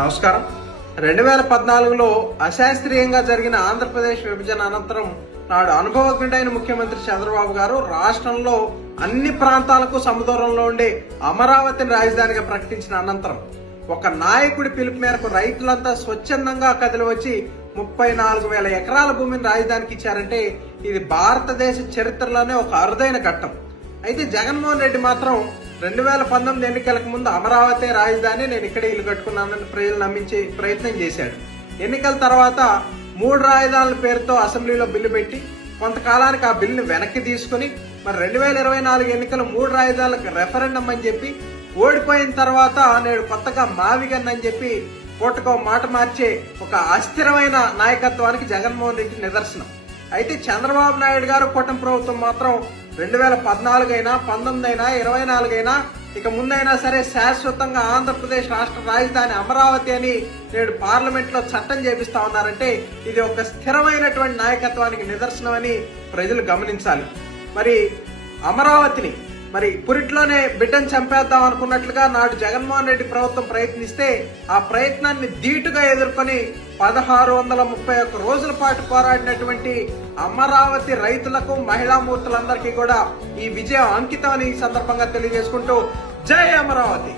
నమస్కారం. 2014లో అశాస్త్రీయంగా జరిగిన ఆంధ్రప్రదేశ్ విభజన అనంతరం నాడు అనుభవజ్ఞుడైన ముఖ్యమంత్రి చంద్రబాబు గారు రాష్ట్రంలో అన్ని ప్రాంతాలకు సముద్రంలో ఉండే అమరావతిని రాజధానిగా ప్రకటించిన అనంతరం ఒక నాయకుడి పిలుపు మేరకు రైతులంతా స్వచ్ఛందంగా కదిలి వచ్చి 34,000 ఎకరాల భూమిని రాజధానికి ఇచ్చారంటే ఇది భారతదేశ చరిత్రలోనే ఒక అరుదైన ఘట్టం. అయితే జగన్మోహన్ రెడ్డి మాత్రం 2019 ఎన్నికలకు ముందు అమరావతి రాజధాని, నేను ఇక్కడే ఇల్లు కట్టుకున్నానని ప్రజలు నమ్మించే ప్రయత్నం చేశాడు. ఎన్నికల తర్వాత 3 రాజధానుల పేరుతో అసెంబ్లీలో బిల్లు పెట్టి కొంతకాలానికి ఆ బిల్లుని వెనక్కి తీసుకుని మరి 2024 ఎన్నికలు 3 రాజధానులకు రెఫరెండం అని చెప్పి ఓడిపోయిన తర్వాత నేడు కొత్తగా మావిగన్ అని చెప్పి పూటకో మాట మార్చే ఒక అస్థిరమైన నాయకత్వానికి జగన్మోహన్ రెడ్డి నిదర్శనం. అయితే చంద్రబాబు నాయుడు గారు కూటమి ప్రభుత్వం మాత్రం 2014 అయినా 19 అయినా 24 అయినా ఇక ముందైనా సరే శాశ్వతంగా ఆంధ్రప్రదేశ్ రాష్ట్ర రాజధాని అమరావతి అని నేడు పార్లమెంట్ లో చట్టం చేపిస్తా ఉన్నారంటే ఇది ఒక స్థిరమైనటువంటి నాయకత్వానికి నిదర్శనం అని ప్రజలు గమనించాలి. మరి అమరావతిని మరి పురిట్లోనే బిడ్డను చంపేద్దాం అనుకున్నట్లుగా నాడు జగన్మోహన్ రెడ్డి ప్రభుత్వం ప్రయత్నిస్తే ఆ ప్రయత్నాన్ని ధీటుగా ఎదుర్కొని 1631 రోజుల పాటు పోరాడినటువంటి అమరావతి రైతులకు, మహిళా మూర్తులందరికీ కూడా ఈ విజయం అంకితం అని ఈ సందర్భంగా తెలియజేసుకుంటూ జై అమరావతి.